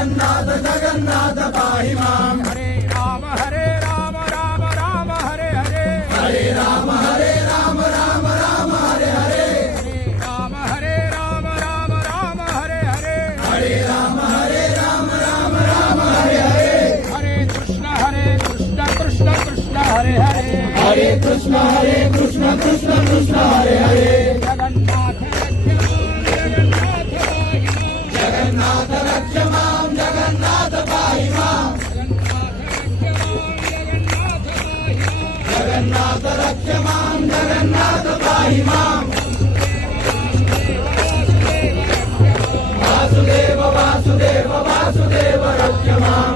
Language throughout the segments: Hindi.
जगन्नाथ जगन्नाथ पाहि मां हरे राम राम राम हरे हरे हरे राम राम राम हरे हरे हरे राम राम हरे हरे हरे राम राम हरे हरे हरे कृष्ण कृष्ण कृष्ण हरे हरे हरे कृष्ण कृष्ण कृष्ण हरे हरे जगन्नाथ जगन्नाथ रक्ष मां जगन्नाथ पाहि मां जगन्नाथ रक्ष मां जगन्नाथ पाहि मां वासुदेव वासुदेव वासुदेव रक्ष मां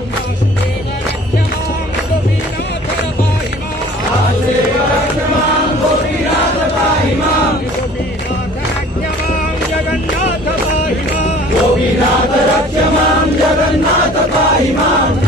वासुदेव रक्ष मां गोपीनाथ पाहि मां जगन्नाथ पाहि मां गोपीनाथ रक्ष मां जगन्नाथ पाहि मां